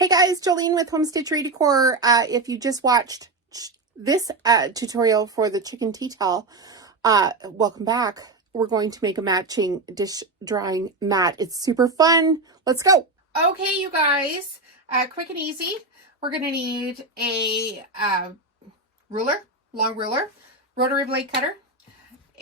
Hey guys, Jolene with Stitchery Decor. If you just watched this tutorial for the chicken tea towel, welcome back. We're going to make a matching dish drying mat. It's super fun. Let's go. Okay, you guys, quick and easy. We're going to need a ruler, long ruler, rotary blade cutter,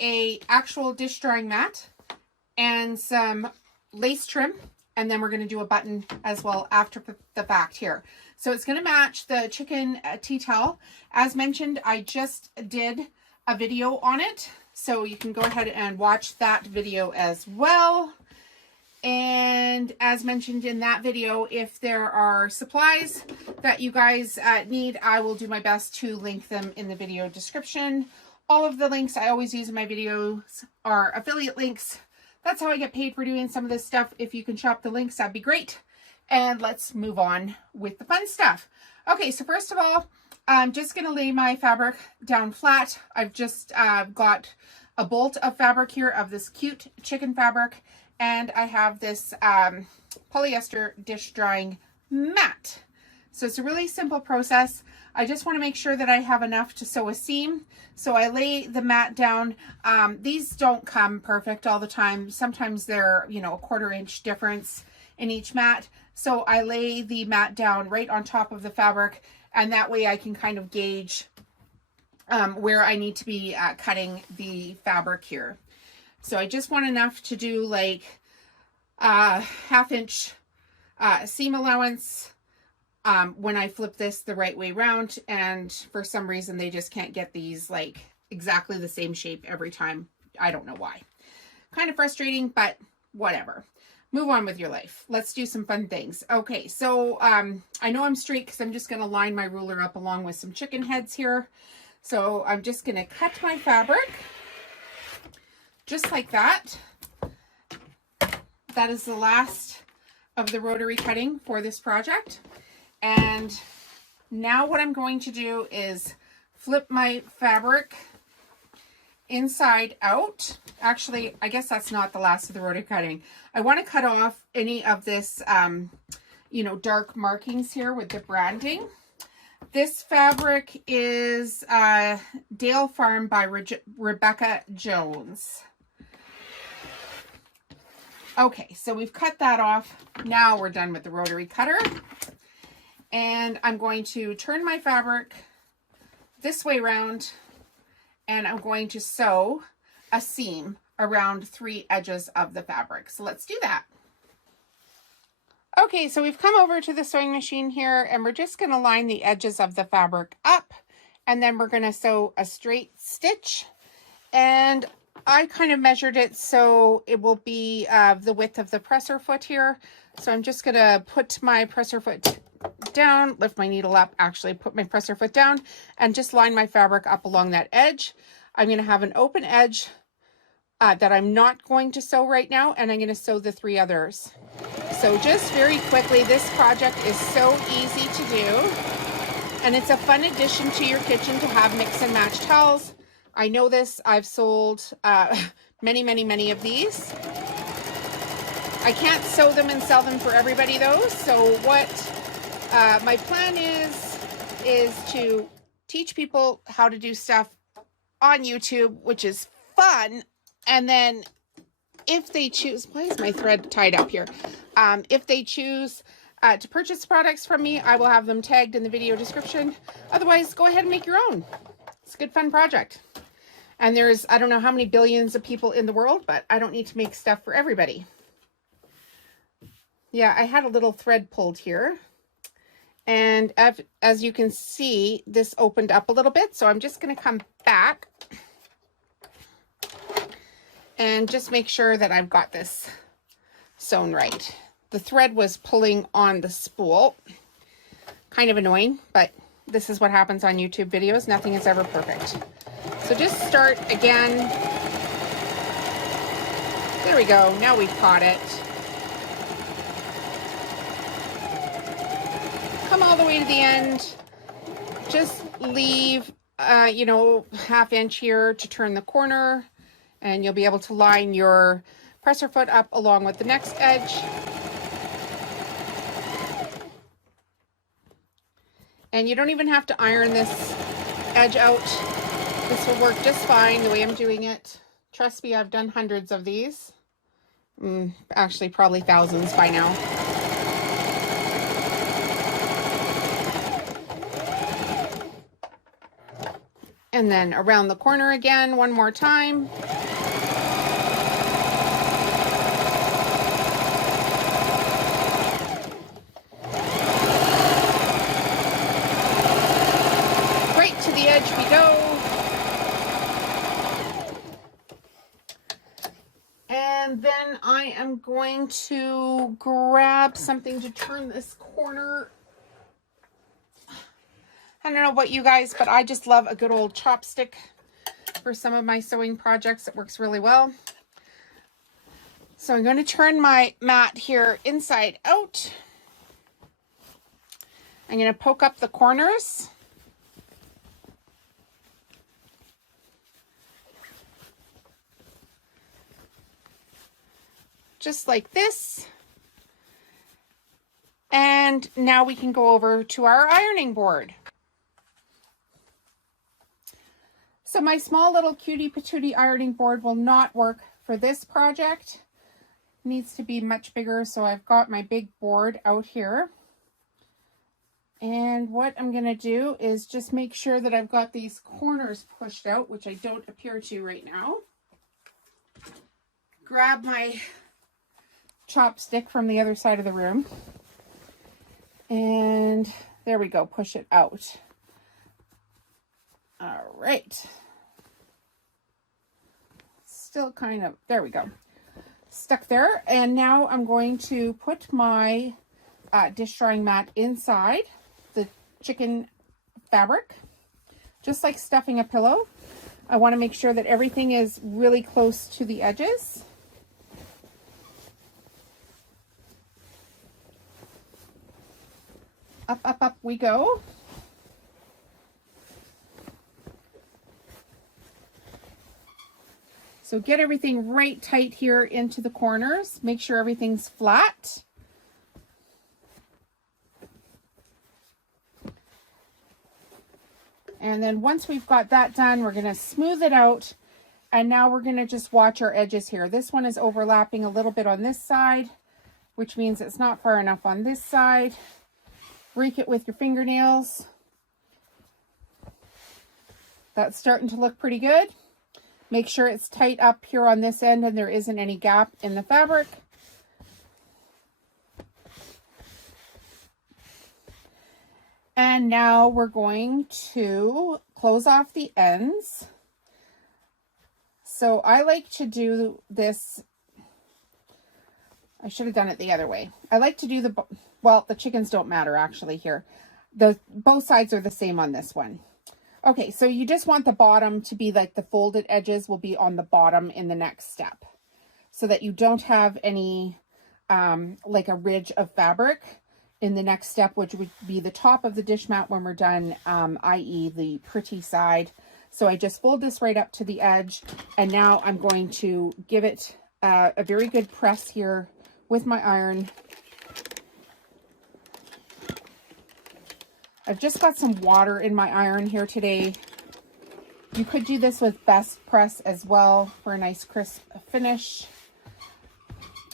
a actual dish drying mat, and some lace trim. And then we're going to do a button as well after the fact here. So it's going to match the chicken tea towel. As mentioned, I just did a video on it. So you can go ahead and watch that video as well. And as mentioned in that video, if there are supplies that you guys need, I will do my best to link them in the video description. All of the links I always use in my videos are affiliate links. That's how I get paid for doing some of this stuff. If you can shop the links, that'd be great. And let's move on with the fun stuff. Okay, so first of all, I'm just going to lay my fabric down flat. I've just got a bolt of fabric here of this cute chicken fabric. And I have this polyester dish drying mat. So it's a really simple process. I just want to make sure that I have enough to sew a seam. So I lay the mat down. These don't come perfect all the time. Sometimes they're, you know, a 1/4 inch difference in each mat. So I lay the mat down right on top of the fabric, and that way I can kind of gauge where I need to be cutting the fabric here. So I just want enough to do like 1/2 inch seam allowance. When I flip this the right way around, and for some reason they just can't get these like exactly the same shape every time. I don't know why. Kind of frustrating, but whatever. Move on with your life. Let's do some fun things. Okay, so I know I'm straight because I'm just going to line my ruler up along with some chicken heads here. So I'm just going to cut my fabric just like that. That is the last of the rotary cutting for this project. And now what I'm going to do is flip my fabric inside out. Actually, I guess that's not the last of the rotary cutting. I want to cut off any of this, you know, dark markings here with the branding. This fabric is Dale Farm by Rebecca Jones. Okay, so we've cut that off. Now we're done with the rotary cutter. And I'm going to turn my fabric this way around, and I'm going to sew a seam around 3 edges of the fabric. So let's do that. Okay, so we've come over to the sewing machine here, and we're just going to line the edges of the fabric up, and then we're going to sew a straight stitch. And I kind of measured it so it will be the width of the presser foot here. So I'm just going to put my presser foot down, lift my needle up, actually put my presser foot down, and just line my fabric up along that edge. I'm going to have an open edge that I'm not going to sew right now, and I'm going to sew the 3 others. So just very quickly, this project is so easy to do, and it's a fun addition to your kitchen to have mix and match towels. I know this. I've sold many of these. I can't sew them and sell them for everybody though. So what my plan is to teach people how to do stuff on YouTube, which is fun. And then if they choose, why is my thread tied up here? If they choose to purchase products from me, I will have them tagged in the video description. Otherwise, go ahead and make your own. It's a good, fun project. And there's, I don't know how many billions of people in the world, but I don't need to make stuff for everybody. Yeah, I had a little thread pulled here. And as you can see, this opened up a little bit. So I'm just going to come back and just make sure that I've got this sewn right. The thread was pulling on the spool. Kind of annoying, but this is what happens on YouTube videos. Nothing is ever perfect. So just start again. There we go. Now we've caught it. Come all the way to the end. Just leave, you know, 1/2 inch here to turn the corner, and you'll be able to line your presser foot up along with the next edge. And you don't even have to iron this edge out. This will work just fine the way I'm doing it. Trust me, I've done hundreds of these. Actually, probably thousands by now. And then around the corner again, one more time. Right to the edge we go. And then I am going to grab something to turn this corner. I don't know about you guys, but I just love a good old chopstick for some of my sewing projects. It works really well. So I'm going to turn my mat here inside out. I'm going to poke up the corners. Just like this. And now we can go over to our ironing board. So my small little cutie patootie ironing board will not work for this project. It needs to be much bigger, so I've got my big board out here. And what I'm going to do is just make sure that I've got these corners pushed out, which I don't appear to right now. Grab my chopstick from the other side of the room. And there we go, push it out. All right. Still kind of, there we go. Stuck there. And now I'm going to put my dish drying mat inside the chicken fabric, just like stuffing a pillow. I want to make sure that everything is really close to the edges. Up, up, up we go. So get everything right tight here into the corners. Make sure everything's flat. And then once we've got that done, we're going to smooth it out. And now we're going to just watch our edges here. This one is overlapping a little bit on this side, which means it's not far enough on this side. Rake it with your fingernails. That's starting to look pretty good. Make sure it's tight up here on this end and there isn't any gap in the fabric. And now we're going to close off the ends. So I like to do this. I should have done it the other way. I like to do the, well, the chickens don't matter actually here. Both sides are the same on this one. Okay, so you just want the bottom to be like the folded edges will be on the bottom in the next step, so that you don't have any like a ridge of fabric in the next step, which would be the top of the dish mat when we're done, i.e. the pretty side. So I just fold this right up to the edge, and now I'm going to give it a very good press here with my iron. I've just got some water in my iron here today. You could do this with best press as well for a nice crisp finish.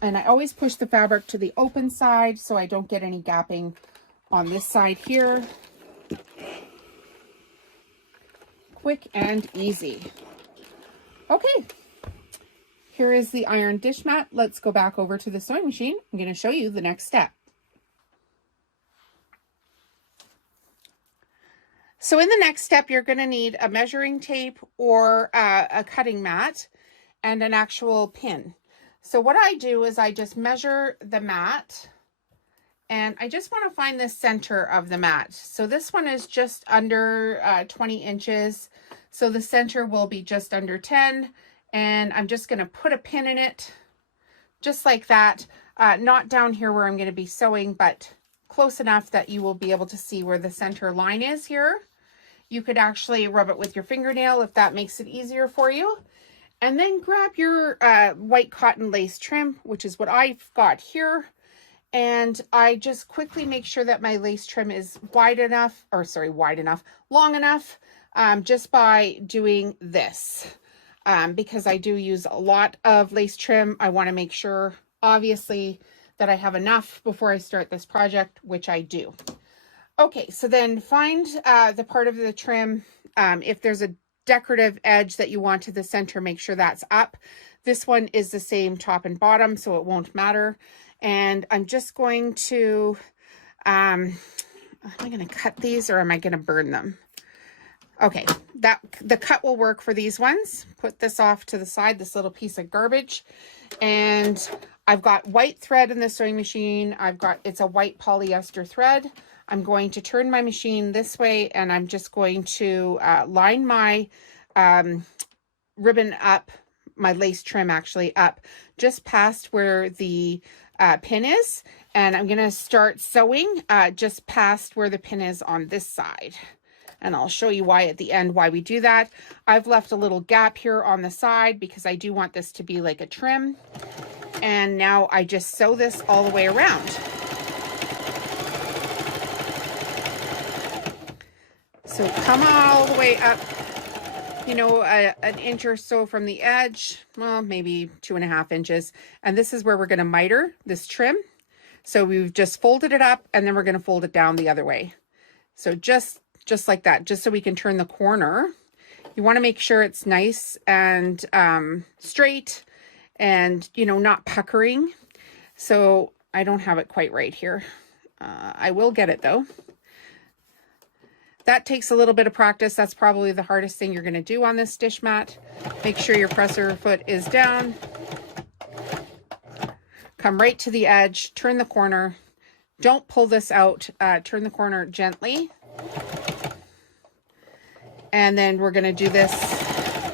And I always push the fabric to the open side so I don't get any gapping on this side here. Quick and easy. Okay, here is the iron dish mat. Let's go back over to the sewing machine. I'm going to show you the next step. So in the next step, you're going to need a measuring tape or a cutting mat and an actual pin. So what I do is I just measure the mat, and I just want to find the center of the mat. So this one is just under 20 inches. So the center will be just under 10, and I'm just going to put a pin in it just like that. Not down here where I'm going to be sewing, but close enough that you will be able to see where the center line is here. You could actually rub it with your fingernail if that makes it easier for you. And then grab your white cotton lace trim, which is what I've got here. And I just quickly make sure that my lace trim is long enough, just by doing this. Because I do use a lot of lace trim, I want to make sure, obviously, that I have enough before I start this project, which I do. Okay, so then find the part of the trim. If there's a decorative edge that you want to the center, make sure that's up. This one is the same top and bottom, so it won't matter. And I'm just going to, am I going to cut these or am I going to burn them? Okay, the cut will work for these ones. Put this off to the side, this little piece of garbage. And I've got white thread in the sewing machine. It's a white polyester thread. I'm going to turn my machine this way, and I'm just going to line my ribbon up, my lace trim actually up, just past where the pin is. And I'm going to start sewing just past where the pin is on this side. And I'll show you why at the end, why we do that. I've left a little gap here on the side because I do want this to be like a trim. And now I just sew this all the way around. So come all the way up, you know, an inch or so from the edge, well, maybe 2.5 inches. And this is where we're going to miter this trim. So we've just folded it up, and then we're going to fold it down the other way. So just like that, just so we can turn the corner. You want to make sure it's nice and straight and, you know, not puckering. So I don't have it quite right here. I will get it though. That takes a little bit of practice. That's probably the hardest thing you're going to do on this dish mat. Make sure your presser foot is down. Come right to the edge, turn the corner. Don't pull this out, turn the corner gently. And then we're going to do this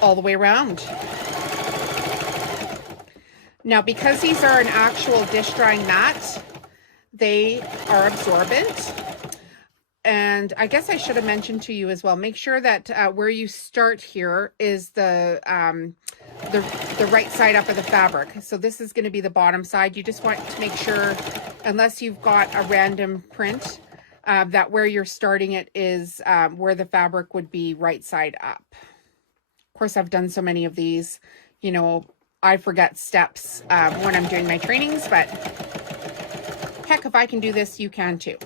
all the way around. Now, because these are an actual dish drying mat, they are absorbent. And I guess I should have mentioned to you as well, make sure that where you start here is the right side up of the fabric. So this is going to be the bottom side. You just want to make sure, unless you've got a random print, that where you're starting it is where the fabric would be right side up. Of course, I've done so many of these, you know, I forget steps when I'm doing my trainings, but heck, if I can do this, you can too.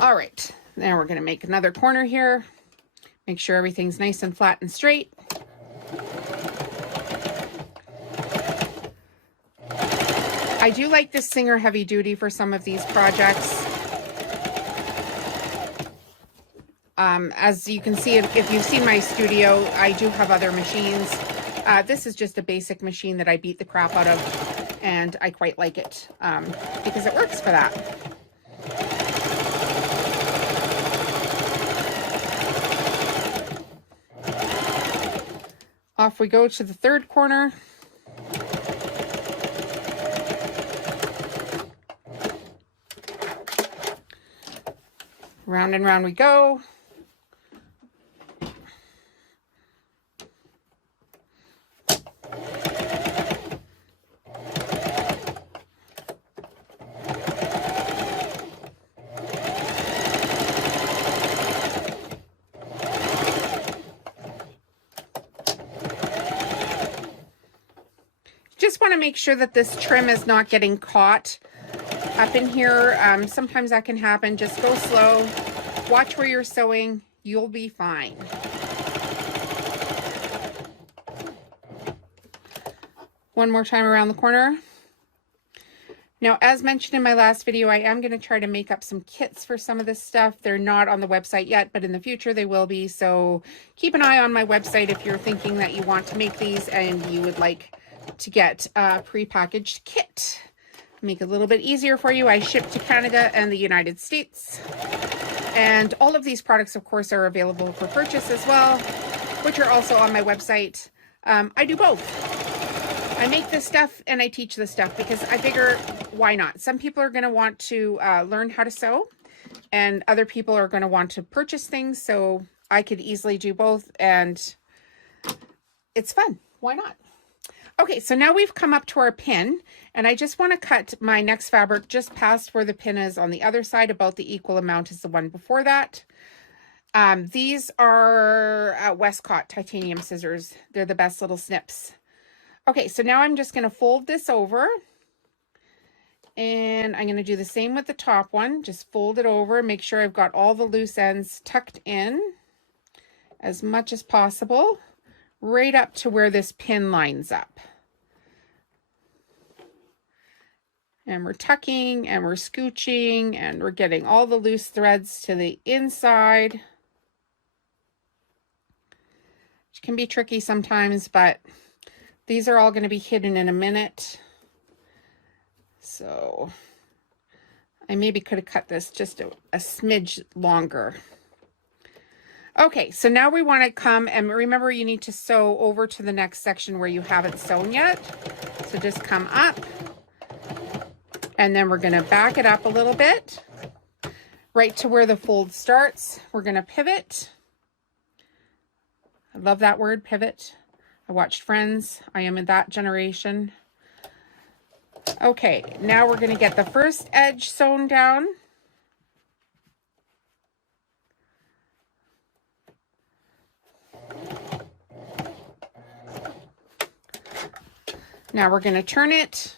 All right, now we're going to make another corner here. Make sure everything's nice and flat and straight. I do like this Singer Heavy Duty for some of these projects. As you can see, if you've seen my studio, I do have other machines. This is just a basic machine that I beat the crap out of, and I quite like it because it works for that. Off we go to the third corner. Round and round we go. Just want to make sure that this trim is not getting caught up in here. Sometimes that can happen. Just go slow. Watch where you're sewing. You'll be fine. One more time around the corner. Now, as mentioned in my last video, I am going to try to make up some kits for some of this stuff. They're not on the website yet, but in the future they will be. So keep an eye on my website if you're thinking that you want to make these and you would like to get a prepackaged kit. Make it a little bit easier for you. I ship to Canada and the United States. And all of these products, of course, are available for purchase as well, which are also on my website. I do both. I make this stuff and I teach this stuff because I figure, why not? Some people are going to want to learn how to sew, and other people are going to want to purchase things. So I could easily do both, and it's fun. Why not? Okay, so now we've come up to our pin, and I just want to cut my next fabric just past where the pin is on the other side, about the equal amount as the one before that. These are Westcott titanium scissors. They're the best little snips. Okay, so now I'm just going to fold this over, and I'm going to do the same with the top one. Just fold it over, make sure I've got all the loose ends tucked in as much as possible, right up to where this pin lines up. And we're tucking and we're scooching and we're getting all the loose threads to the inside. Which can be tricky sometimes, but these are all going to be hidden in a minute. So I maybe could have cut this just a smidge longer. Okay, so now we want to come, and remember you need to sew over to the next section where you haven't sewn yet. So just come up, and then we're going to back it up a little bit, right to where the fold starts. We're going to pivot. I love that word, pivot. I watched Friends. I am in that generation. Okay, now we're going to get the first edge sewn down. Now we're going to turn it.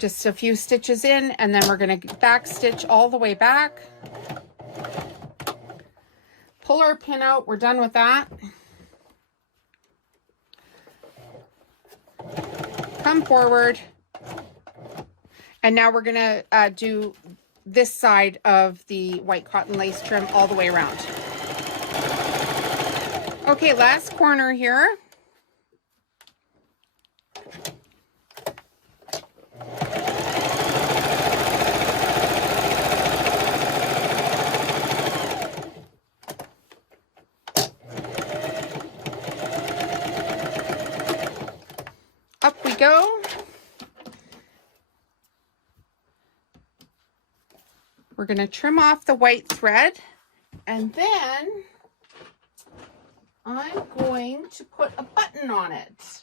Just a few stitches in, and then we're going to back stitch all the way back. Pull our pin out. We're done with that. Come forward. And now we're going to do this side of the white cotton lace trim all the way around. Okay, last corner here. Up we go. We're going to trim off the white thread, and then I'm going to put a button on it.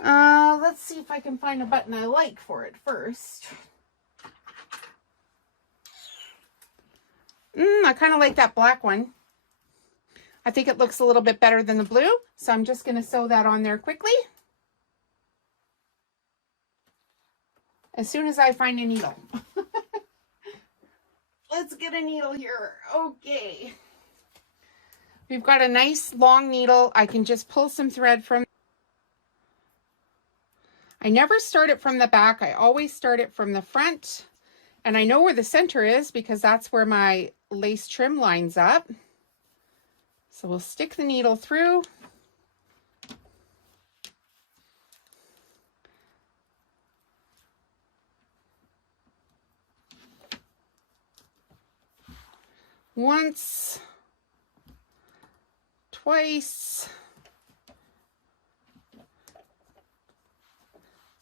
Let's see if I can find a button I like for it first. I kind of like that black one. I think it looks a little bit better than the blue, so I'm just going to sew that on there quickly. As soon as I find a needle. Let's get a needle here. Okay. We've got a nice long needle. I can just pull some thread from. I never start it from the back. I always start it from the front. And I know where the center is because that's where my lace trim lines up. So we'll stick the needle through. Once, twice,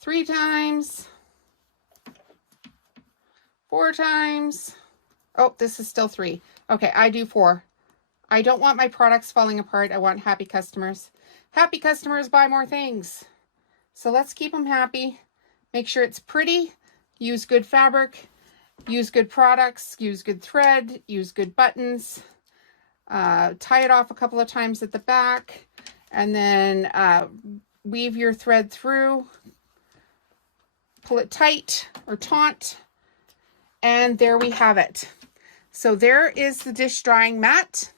3 times, 4 times. Oh, this is still 3. Okay, I do 4. I don't want my products falling apart. I want happy customers. Happy customers buy more things. So let's keep them happy. Make sure it's pretty. Use good fabric. Use good products, use good thread, use good buttons, tie it off a couple of times at the back, and then weave your thread through, pull it tight or taut, and there we have it. So there is the dish drying mat,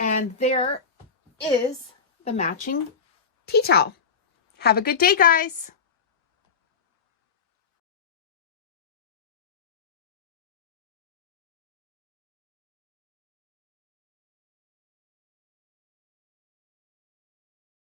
and there is the matching tea towel. Have a good day, guys.